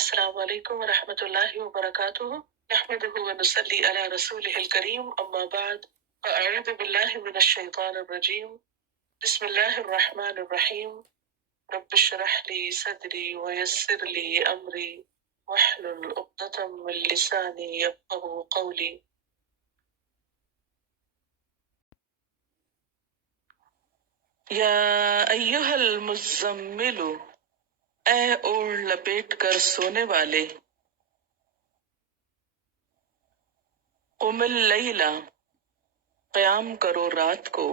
السلام علیکم ورحمۃ اللہ وبرکاتہ نحمده ونصلي على رسوله الكريم اما بعد فاعوذ باللہ من الشیطان الرجیم بسم اللہ الرحمن الرحیم رب اشرح لي صدری ويسر لي امری واحلل عقدۃ من لسانی یفقهوا قولی۔ یا ایھا المزمل، اے اوڑھ لپیٹ کر سونے والے، قم اللیل، قیام کرو رات کو،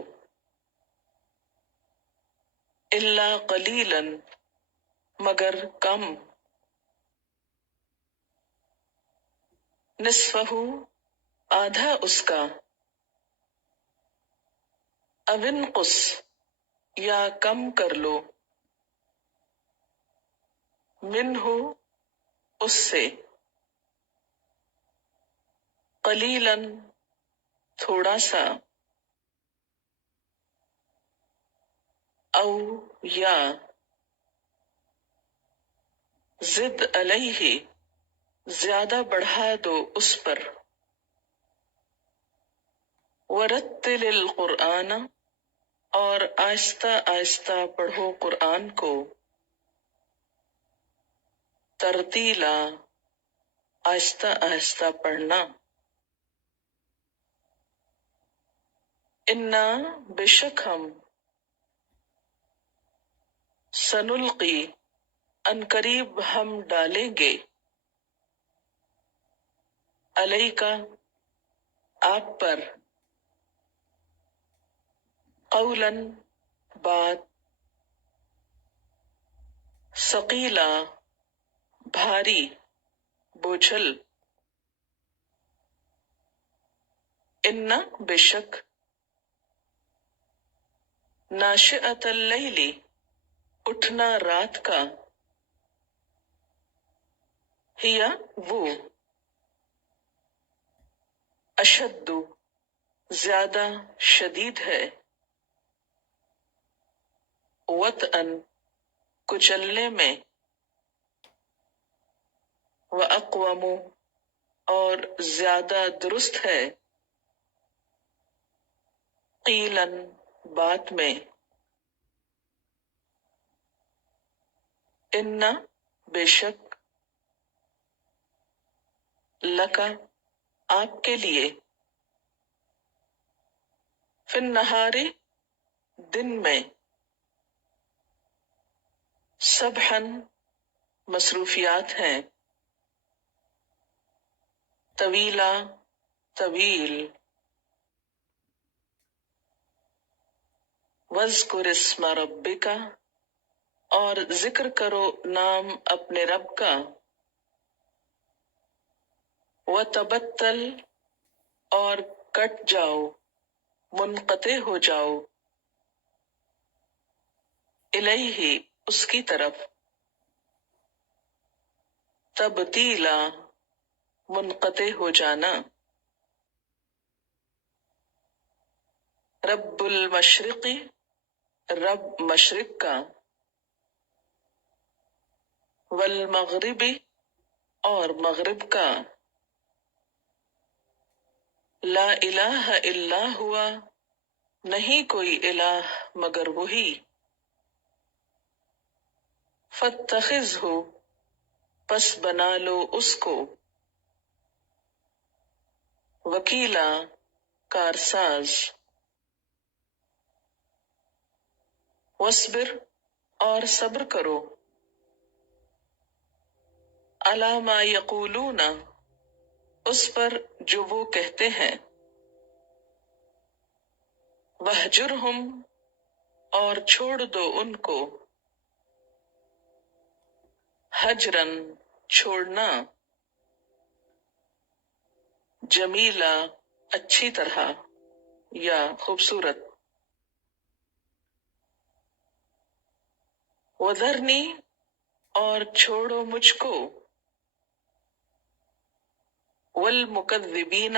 الا قلیلا، مگر کم، نصفہ، آدھا اس کا، او انقص، یا کم کر لو، منہ، اس سے، قلیلا، تھوڑا سا، او یا، زد علیہ، زیادہ بڑھا دو اس پر، ورتل القرآن، اور آہستہ آہستہ پڑھو قرآن کو، ترتیلا، آہستہ آہستہ پڑھنا، انا، بے شک ہم، سنلقی، ان قریب ہم ڈالیں گے، علیکا، آپ پر، قولا، بات، ثقیلا، بھاری، بوجھل، ان، بے شک، ناشئۃ اللیل، اٹھنا رات کا، ہیا، وہ، اشد، زیادہ شدید ہے، وطئن، کچلنے میں، واقوم، اور زیادہ درست ہے، قیلاً، بات میں، ان، بے شک، لکا، آپ کے لیے، فی النہار، دن میں، سبحاً، مصروفیات ہیں، طویلا، طویل، واذکر اسم ربک، اور ذکر کرو نام اپنے رب کا، وتبتل، اور کٹ جاؤ، منقطع ہو جاؤ، الیہ، اس کی طرف، تبتیلا، منقطع ہو جانا، رب المشرق، رب مشرق کا، والمغرب، اور مغرب کا، لا الہ الا ہوا، نہیں کوئی الہ مگر وہی، فاتخذہ، پس بنا لو اس کو، وکیلا، کارساز، واصبر، اور صبر کرو، علی ما یقولون، اس پر جو وہ کہتے ہیں، وہجرہم، اور چھوڑ دو ان کو، ہجرن، چھوڑنا، جمیلا، اچھی طرح یا خوبصورت، وذرنی، اور چھوڑو مجھ کو، والمکذبین،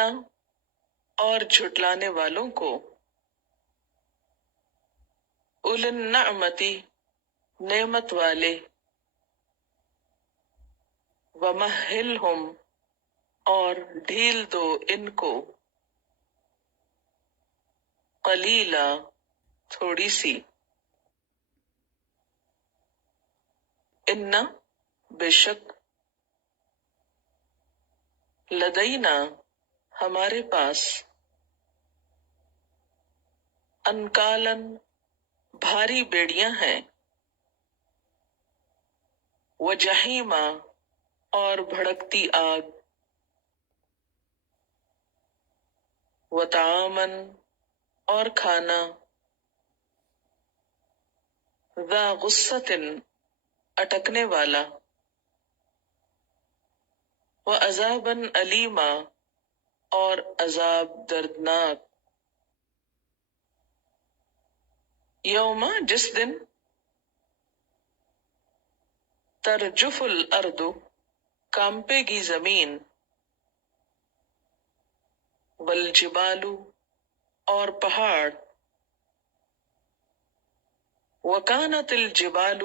اور جھٹلانے والوں کو، اولی النعمت، نعمت والے، ومہلہم، اور ڈھیل دو ان کو، قلیلا، تھوڑی سی، ان، بے شک، لدینا، ہمارے پاس، انکالن، بھاری بیڑیاں ہیں، وجحیما، اور بھڑکتی آگ، وطعامن، اور کھانا، ذا غصتن، اٹکنے والا، وعذابن علیما، اور عذاب دردناک، یوم، جس دن، ترجف الارض، کانپے گی زمین، والجبال، اور پہاڑ، وکانت الجبال،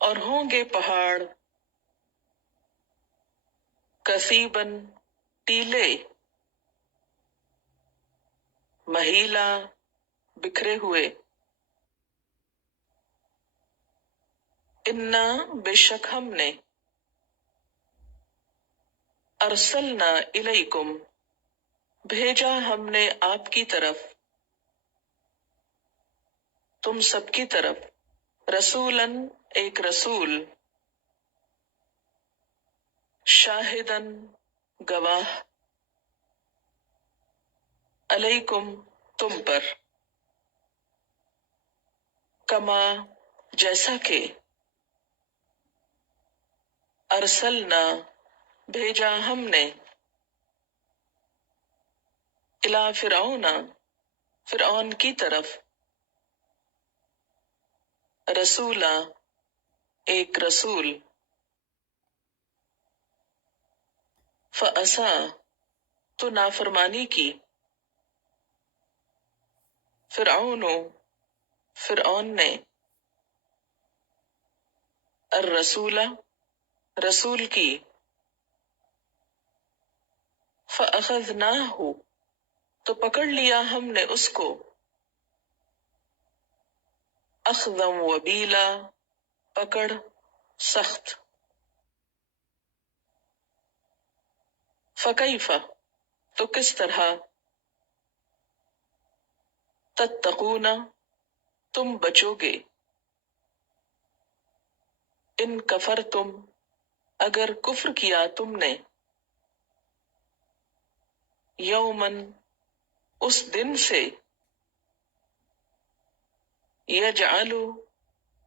اور ہوں گے پہاڑ، کثیبن، ٹیلے، مہیلا، بکھرے ہوئے، انا، بے شک ہم نے، ارسلنا الیکم، بھیجا ہم نے آپ کی طرف، تم سب کی طرف، رسولن، ایک رسول، شاہدن، گواہ، علیکم، تم پر، کما، جیسا کہ، ارسلنا، بھیجا ہم نے، الی فرعون، فرعون کی طرف، رسولا، ایک رسول، فعصا، تو نافرمانی کی، فرعون، فرعون نے، الرسول، رسول کی، فاخذناہ، تو پکڑ لیا ہم نے اس کو، اخذا وبیلا، پکڑ سخت، فکیف، تو کس طرح، تتقون، تم بچو گے، ان کفرتم، اگر کفر کیا تم نے، یومن، اس دن سے، یجعل،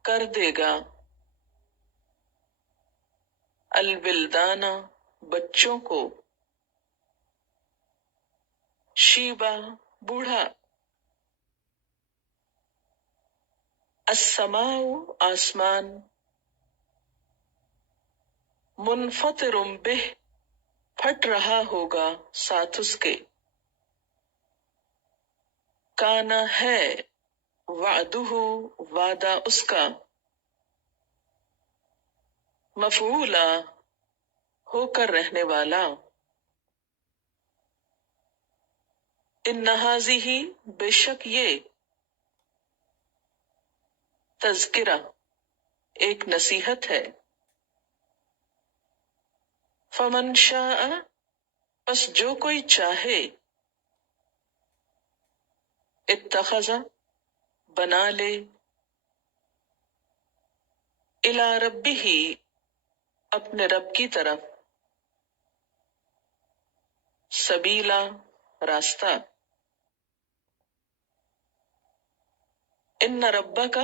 کر دے گا، الولدان، بچوں کو، شیبا، بوڑھا، السماء، آسمان، منفطر بہ، پھٹ رہا ہوگا ساتھ اس کے، کانا، ہے، وعدہ، وعدہ اس کا، مفعولا، ہو کر رہنے والا، ان ہذہ، بے شک یہ، تذکرہ، ایک نصیحت ہے، فمن شاء، پس جو کوئی چاہے، اتخذ، بنا لے، الی ربہ، اپنے رب کی طرف، سبیلا، راستہ، ان ربک،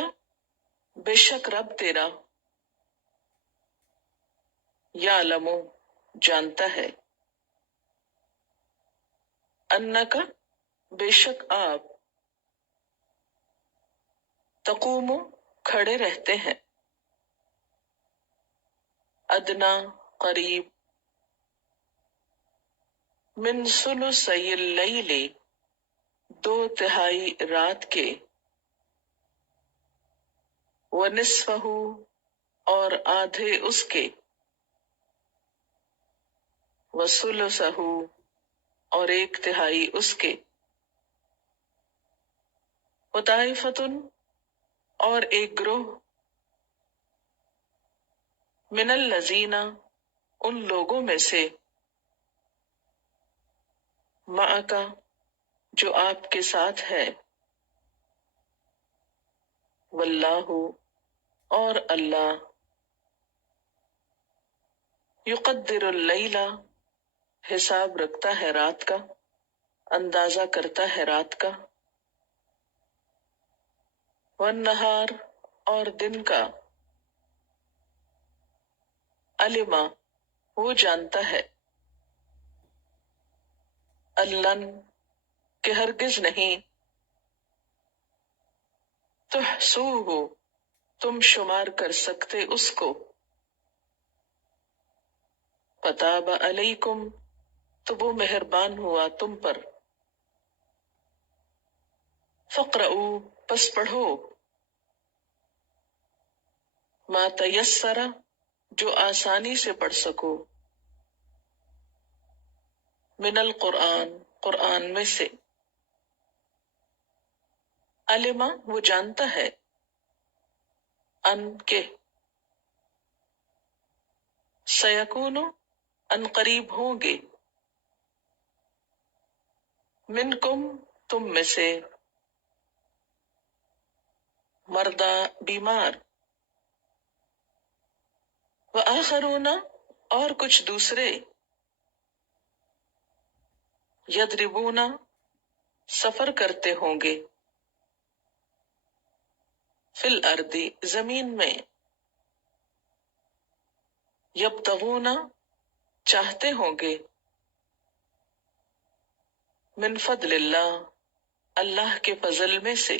بے شک رب تیرا، یعلم، جانتا ہے، انک، بے شک آپ، تقوم، کھڑے رہتے ہیں، ادنا، قریب، من ثلثی اللیل، دو تہائی رات کے، ونصفہ، اور آدھے اس کے، وثلثہ اور ایک تہائی اس کے، وطائفۃ اور ایک گروہ، من الذین ان لوگوں میں سے، معک جو آپ کے ساتھ ہے، واللہ اور اللہ، یقدر اللیل حساب رکھتا ہے رات کا، اندازہ کرتا ہے رات کا، والنہار اور دن کا، علما وہ جانتا ہے، اللن کہ ہرگز نہیں، تحصوہ تم شمار کر سکتے اس کو، فتاب علیکم تو وہ مہربان ہوا تم پر، فقرؤ پس پڑھو، ما تیسر جو آسانی سے پڑھ سکو، من القرآن قرآن میں سے، علما وہ جانتا ہے، ان کے، سیکون ان قریب ہوں گے، منکم تم میں سے، مردہ بیمار، وآخرون اور کچھ دوسرے، یضربون سفر کرتے ہوں گے، فی الارض زمین میں، یبتغون چاہتے ہوں گے، من فضل اللہ اللہ کے فضل میں سے،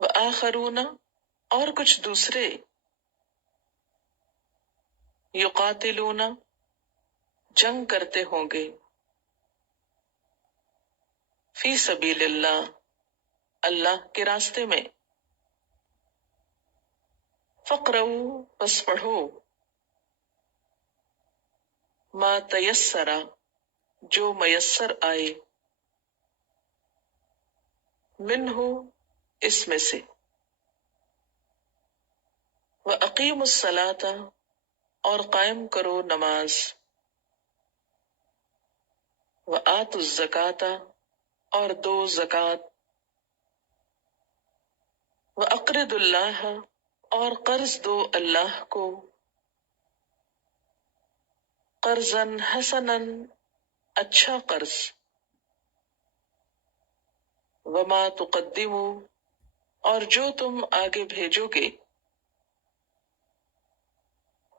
وآخرون اور کچھ دوسرے، یقاتلون جنگ کرتے ہوں گے، فی سبیل اللہ اللہ کے راستے میں، فقرؤ پس پڑھو، ما تیسر جو میسر آئے، منہ اس میں سے، وَأَقِیمُوا الصَّلَاةَ اور قائم کرو نماز، وَآتُوا الزَّکَاةَ اور دو زکوٰۃ، وَأَقْرِضُوا اللَّهَ اور قرض دو اللہ کو، قرضاً حسناً اچھا قرض، وما تقدموا اور جو تم آگے بھیجو گے،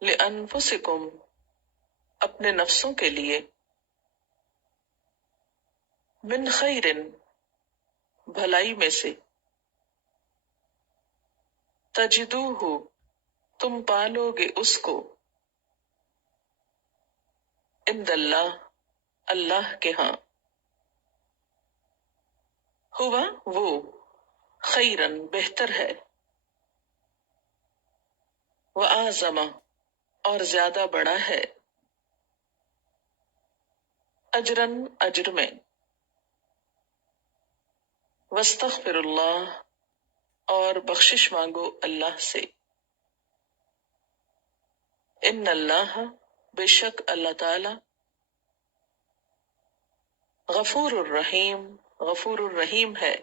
لأنفسکم اپنے نفسوں کے لیے، من خیر بھلائی میں سے، تجدوہ تم پالو گے اس کو، عند اللہ اللہ کے ہاں، ہوا وہ، خیرن بہتر ہے، وَأَعْظَمَ اور زیادہ بڑا ہے، اجراً اجر میں، واستغفر اللہ اور بخشش مانگو اللہ سے، ان اللہ بے شک اللہ تعالی، غفور الرحیم غفور الرحیم ہے،